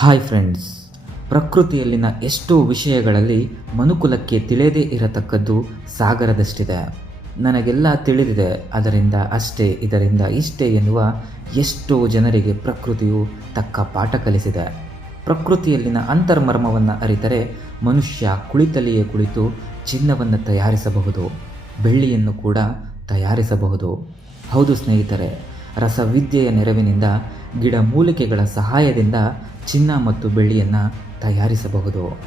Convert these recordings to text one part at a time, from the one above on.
Hi friends, ಪ್ರಕೃತಿಯಲ್ಲಿನ ಎಷ್ಟೋ ವಿಷಯಗಳಲ್ಲಿ ಮನುಕುಲಕ್ಕೆ ತಿಳಿಯದೇ ಇರತಕ್ಕದ್ದು ಸಾಗರದಷ್ಟಿದೆ. ನನಗೆಲ್ಲ ತಿಳಿದಿದೆ, ಅದರಿಂದ ಅಷ್ಟೇ, ಇದರಿಂದ ಇಷ್ಟೇ ಎನ್ನುವ ಎಷ್ಟೋ ಜನರಿಗೆ ಪ್ರಕೃತಿಯು ತಕ್ಕ ಪಾಠ ಕಲಿಸಿದೆ. ಪ್ರಕೃತಿಯಲ್ಲಿನ ಅಂತರ್ಮರ್ಮವನ್ನು ಅರಿತರೆ ಮನುಷ್ಯ ಕುಳಿತಲ್ಲಿಯೇ ಕುಳಿತು ಚಿನ್ನವನ್ನು ತಯಾರಿಸಬಹುದು, ಬೆಳ್ಳಿಯನ್ನು ಕೂಡ ತಯಾರಿಸಬಹುದು. ಹೌದು ಸ್ನೇಹಿತರೆ, ರಸವಿದ್ಯೆಯ ನೆರವಿನಿಂದ ಗಿಡ ಮೂಲಿಕೆಗಳ ಸಹಾಯದಿಂದ ಚಿನ್ನ ಮತ್ತು ಬೆಳ್ಳಿಯನ್ನು ತಯಾರಿಸಬಹುದು.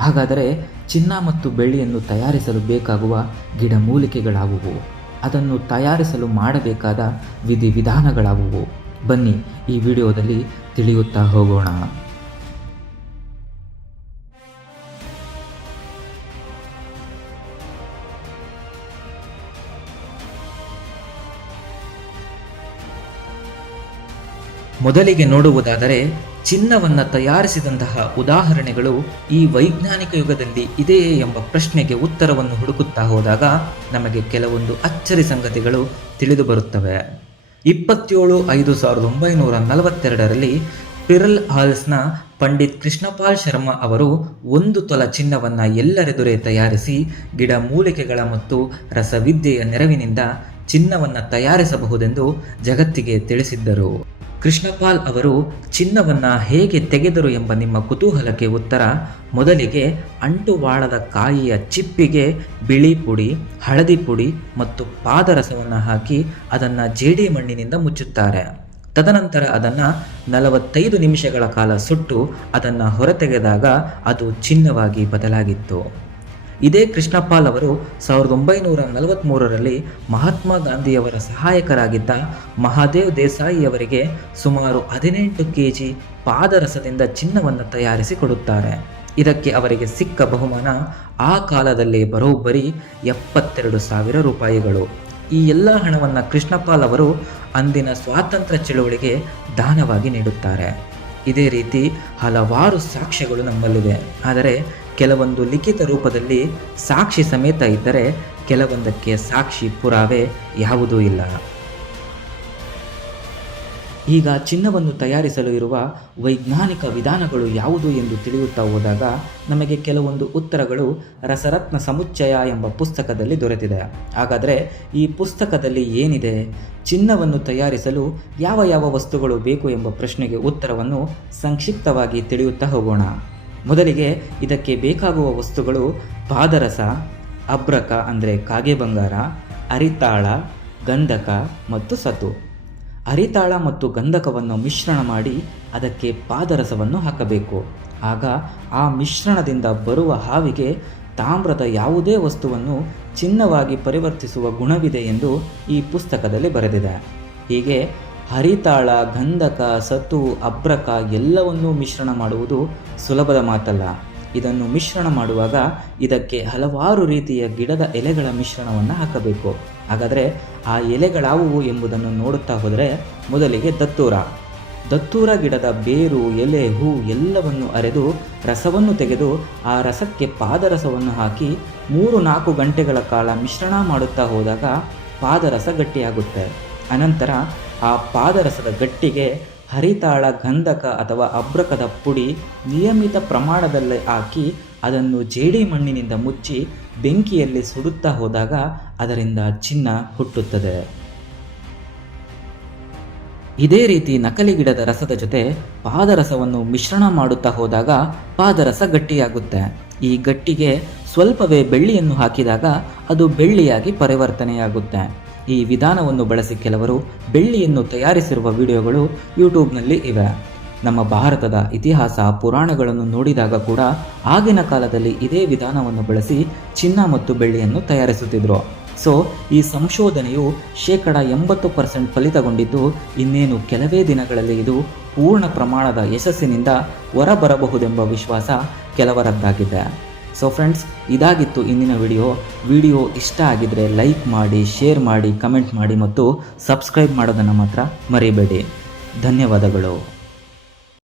ಹಾಗಾದರೆ ಚಿನ್ನ ಮತ್ತು ಬೆಳ್ಳಿಯನ್ನು ತಯಾರಿಸಲು ಬೇಕಾಗುವ ಗಿಡಮೂಲಿಕೆಗಳಾವುವು? ಅದನ್ನು ತಯಾರಿಸಲು ಮಾಡಬೇಕಾದ ವಿಧಿವಿಧಾನಗಳಾವುವು? ಬನ್ನಿ ಈ ವಿಡಿಯೋದಲ್ಲಿ ತಿಳಿಯುತ್ತಾ ಹೋಗೋಣ. ಮೊದಲಿಗೆ ನೋಡುವುದಾದರೆ ಚಿನ್ನವನ್ನು ತಯಾರಿಸಿದಂತಹ ಉದಾಹರಣೆಗಳು ಈ ವೈಜ್ಞಾನಿಕ ಯುಗದಲ್ಲಿ ಇದೆಯೇ ಎಂಬ ಪ್ರಶ್ನೆಗೆ ಉತ್ತರವನ್ನು ಹುಡುಕುತ್ತಾ ಹೋದಾಗ ನಮಗೆ ಕೆಲವೊಂದು ಅಚ್ಚರಿ ಸಂಗತಿಗಳು ತಿಳಿದುಬರುತ್ತವೆ ಇಪ್ಪತ್ತೇಳು ಐದು ಸಾವಿರದ ಒಂಬೈನೂರ ನಲವತ್ತೆರಡರಲ್ಲಿ ಪಿರಲ್ ಹಾಲ್ಸ್ನ ಪಂಡಿತ್ ಕೃಷ್ಣಪಾಲ್ ಶರ್ಮಾ ಅವರು ಒಂದು ತೊಲ ಚಿನ್ನವನ್ನು ಎಲ್ಲರೆದುರೇ ತಯಾರಿಸಿ ಗಿಡ ಮೂಲಿಕೆಗಳ ಮತ್ತು ರಸವಿದ್ಯೆಯ ನೆರವಿನಿಂದ ಚಿನ್ನವನ್ನು ತಯಾರಿಸಬಹುದೆಂದು ಜಗತ್ತಿಗೆ ತಿಳಿಸಿದ್ದರು. ಕೃಷ್ಣಪಾಲ್ ಅವರು ಚಿನ್ನವನ್ನು ಹೇಗೆ ತೆಗೆದರು ಎಂಬ ನಿಮ್ಮ ಕುತೂಹಲಕ್ಕೆ ಉತ್ತರ, ಮೊದಲಿಗೆ ಅಂಟುವಾಳದ ಕಾಯಿಯ ಚಿಪ್ಪಿಗೆ ಬಿಳಿ ಪುಡಿ, ಹಳದಿ ಪುಡಿ ಮತ್ತು ಪಾದರಸವನ್ನು ಹಾಕಿ ಅದನ್ನು ಜೇಡಿ ಮಣ್ಣಿನಿಂದ ಮುಚ್ಚುತ್ತಾರೆ. ತದನಂತರ ಅದನ್ನು ನಲವತ್ತೈದು ನಿಮಿಷಗಳ ಕಾಲ ಸುಟ್ಟು ಅದನ್ನು ಹೊರತೆಗೆದಾಗ ಅದು ಚಿನ್ನವಾಗಿ ಬದಲಾಗಿತ್ತು. ಇದೇ ಕೃಷ್ಣಪಾಲ್ ಅವರು ಸಾವಿರದ ಒಂಬೈನೂರ ನಲವತ್ತ್ಮೂರರಲ್ಲಿ ಮಹಾತ್ಮ ಗಾಂಧಿಯವರ ಸಹಾಯಕರಾಗಿದ್ದ ಮಹಾದೇವ್ ದೇಸಾಯಿಯವರಿಗೆ ಸುಮಾರು ಹದಿನೆಂಟು ಕೆ ಜಿ ಪಾದರಸದಿಂದ ಚಿನ್ನವನ್ನು ತಯಾರಿಸಿ ಕೊಡುತ್ತಾರೆ. ಇದಕ್ಕೆ ಅವರಿಗೆ ಸಿಕ್ಕ ಬಹುಮಾನ ಆ ಕಾಲದಲ್ಲಿ ಬರೋಬ್ಬರಿ ಎಪ್ಪತ್ತೆರಡು ಸಾವಿರ ರೂಪಾಯಿಗಳು. ಈ ಎಲ್ಲ ಹಣವನ್ನು ಕೃಷ್ಣಪಾಲ್ ಅವರು ಅಂದಿನ ಸ್ವಾತಂತ್ರ್ಯ ಚಳುವಳಿಗೆ ದಾನವಾಗಿ ನೀಡುತ್ತಾರೆ. ಇದೇ ರೀತಿ ಹಲವಾರು ಸಾಕ್ಷ್ಯಗಳು ನಮ್ಮಲ್ಲಿವೆ. ಆದರೆ ಕೆಲವೊಂದು ಲಿಖಿತ ರೂಪದಲ್ಲಿ ಸಾಕ್ಷಿ ಸಮೇತ ಇದ್ದರೆ ಕೆಲವೊಂದಕ್ಕೆ ಸಾಕ್ಷಿ ಪುರಾವೆ ಯಾವುದೂ ಇಲ್ಲ. ಈಗ ಚಿನ್ನವನ್ನು ತಯಾರಿಸಲು ಇರುವ ವೈಜ್ಞಾನಿಕ ವಿಧಾನಗಳು ಯಾವುದು ಎಂದು ತಿಳಿಯುತ್ತಾ ಹೋದಾಗ ನಮಗೆ ಕೆಲವೊಂದು ಉತ್ತರಗಳು ರಸರತ್ನ ಸಮುಚ್ಚಯ ಎಂಬ ಪುಸ್ತಕದಲ್ಲಿ ದೊರೆತಿದೆ. ಹಾಗಾದರೆ ಈ ಪುಸ್ತಕದಲ್ಲಿ ಏನಿದೆ? ಚಿನ್ನವನ್ನು ತಯಾರಿಸಲು ಯಾವ ಯಾವ ವಸ್ತುಗಳು ಬೇಕು ಎಂಬ ಪ್ರಶ್ನೆಗೆ ಉತ್ತರವನ್ನು ಸಂಕ್ಷಿಪ್ತವಾಗಿ ತಿಳಿಯುತ್ತಾ ಹೋಗೋಣ. ಮೊದಲಿಗೆ ಇದಕ್ಕೆ ಬೇಕಾಗುವ ವಸ್ತುಗಳು ಪಾದರಸ, ಅಬ್ರಕ ಅಂದರೆ ಕಾಗೆ ಬಂಗಾರ, ಅರಿತಾಳ, ಗಂಧಕ ಮತ್ತು ಸತು ಅರಿತಾಳ ಮತ್ತು ಗಂಧಕವನ್ನು ಮಿಶ್ರಣ ಮಾಡಿ ಅದಕ್ಕೆ ಪಾದರಸವನ್ನು ಹಾಕಬೇಕು. ಆಗ ಆ ಮಿಶ್ರಣದಿಂದ ಬರುವ ಹಾವಿಗೆ ತಾಮ್ರದ ಯಾವುದೇ ವಸ್ತುವನ್ನು ಚಿನ್ನವಾಗಿ ಪರಿವರ್ತಿಸುವ ಗುಣವಿದೆ ಎಂದು ಈ ಪುಸ್ತಕದಲ್ಲಿ ಬರೆದಿದೆ. ಹೀಗೆ ಹರಿತಾಳ, ಗಂಧಕ ಸತು ಅಬ್ರಕ ಎಲ್ಲವನ್ನೂ ಮಿಶ್ರಣ ಮಾಡುವುದು ಸುಲಭದ ಮಾತಲ್ಲ. ಇದನ್ನು ಮಿಶ್ರಣ ಮಾಡುವಾಗ ಇದಕ್ಕೆ ಹಲವಾರು ರೀತಿಯ ಗಿಡದ ಎಲೆಗಳ ಮಿಶ್ರಣವನ್ನು ಹಾಕಬೇಕು. ಹಾಗಾದರೆ ಆ ಎಲೆಗಳಾವುವು ಎಂಬುದನ್ನು ನೋಡುತ್ತಾ ಹೋದರೆ ಮೊದಲಿಗೆ ದತ್ತೂರ. ದತ್ತೂರ ಗಿಡದ ಬೇರು, ಎಲೆ, ಹೂ ಎಲ್ಲವನ್ನು ಅರೆದು ರಸವನ್ನು ತೆಗೆದು ಆ ರಸಕ್ಕೆ ಪಾದರಸವನ್ನು ಹಾಕಿ ಮೂರು ನಾಲ್ಕು ಗಂಟೆಗಳ ಕಾಲ ಮಿಶ್ರಣ ಮಾಡುತ್ತಾ ಹೋದಾಗ ಪಾದರಸ ಗಟ್ಟಿಯಾಗುತ್ತೆ. ಅನಂತರ ಆ ಪಾದರಸದ ಗಟ್ಟಿಗೆ ಹರಿತಾಳ ಗಂಧಕ ಅಥವಾ ಅಬ್ರಕದ ಪುಡಿ ನಿಯಮಿತ ಪ್ರಮಾಣದಲ್ಲಿ ಹಾಕಿ ಅದನ್ನು ಜೇಡಿ ಮಣ್ಣಿನಿಂದ ಮುಚ್ಚಿ ಬೆಂಕಿಯಲ್ಲಿ ಸುಡುತ್ತಾ ಹೋದಾಗ ಅದರಿಂದ ಚಿನ್ನ ಹುಟ್ಟುತ್ತದೆ. ಇದೇ ರೀತಿ ನಕಲಿ ಗಿಡದ ರಸದ ಜೊತೆ ಪಾದರಸವನ್ನು ಮಿಶ್ರಣ ಮಾಡುತ್ತಾ ಹೋದಾಗ ಪಾದರಸ ಗಟ್ಟಿಯಾಗುತ್ತೆ. ಈ ಗಟ್ಟಿಗೆ ಸ್ವಲ್ಪವೇ ಬೆಳ್ಳಿಯನ್ನು ಹಾಕಿದಾಗ ಅದು ಬೆಳ್ಳಿಯಾಗಿ ಪರಿವರ್ತನೆಯಾಗುತ್ತೆ. ಈ ವಿಧಾನವನ್ನು ಬಳಸಿ ಕೆಲವರು ಬೆಳ್ಳಿಯನ್ನು ತಯಾರಿಸಿರುವ ವಿಡಿಯೋಗಳು ಯೂಟ್ಯೂಬ್ನಲ್ಲಿ ಇವೆ. ನಮ್ಮ ಭಾರತದ ಇತಿಹಾಸ ಪುರಾಣಗಳನ್ನು ನೋಡಿದಾಗ ಕೂಡ ಆಗಿನ ಕಾಲದಲ್ಲಿ ಇದೇ ವಿಧಾನವನ್ನು ಬಳಸಿ ಚಿನ್ನ ಮತ್ತು ಬೆಳ್ಳಿಯನ್ನು ತಯಾರಿಸುತ್ತಿದ್ದರು ಸೊ, ಈ ಸಂಶೋಧನೆಯು ಶೇಕಡ ಎಂಬತ್ತು ಪರ್ಸೆಂಟ್ ಫಲಿತಗೊಂಡಿದ್ದು, ಇನ್ನೇನು ಕೆಲವೇ ದಿನಗಳಲ್ಲಿ ಇದು ಪೂರ್ಣ ಪ್ರಮಾಣದ ಯಶಸ್ಸಿನಿಂದ ಹೊರಬರಬಹುದೆಂಬ ವಿಶ್ವಾಸ ಕೆಲವರದ್ದಾಗಿದೆ. ಸೊ ಫ್ರೆಂಡ್ಸ್ ಇದಾಗಿತ್ತು ಇಂದಿನ ವಿಡಿಯೋ. ವಿಡಿಯೋ ಇಷ್ಟ ಆಗಿದ್ದರೆ ಲೈಕ್ ಮಾಡಿ ಶೇರ್ ಮಾಡಿ ಕಮೆಂಟ್ ಮಾಡಿ ಮತ್ತು ಸಬ್ಸ್ಕ್ರೈಬ್ ಮಾಡೋದನ್ನು ಮಾತ್ರ ಮರಿಬೇಡಿ. ಧನ್ಯವಾದಗಳು.